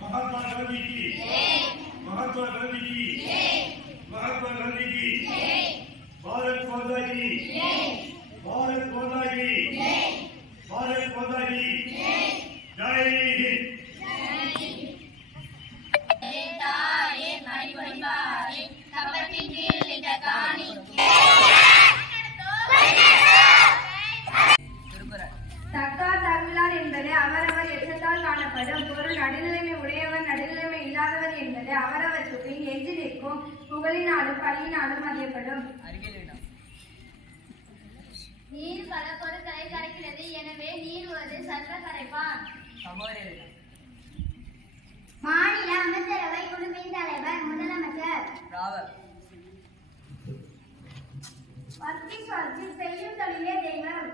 महात्मा गांधी की महात्मा गांधी की महात्मा गांधी की भारत माता की भारत माता की भारत माता की जय हिंद। தக்கார் தகுலார் என்பது அவரவர் எச்சத்தால் காணப்படும் பொருள். நடுநிலைமை உடையவர் நடுநிலைமை இல்லாதவர் என்பது அவரவற்றுக்கு எஞ்சி நிற்கும் புகழினாலும் பழியினாலும் அறியப்படும். நீர் பல பொருட்களை கரைக்கிறது, எனவே நீர் ஒரு சர்வ கரைப்பான். மாநில அமைச்சரவை குழுவின் தலைவர் முதலமைச்சர். வர்க்கீஸ் செய்யும் தொழிலே தெய்வம்.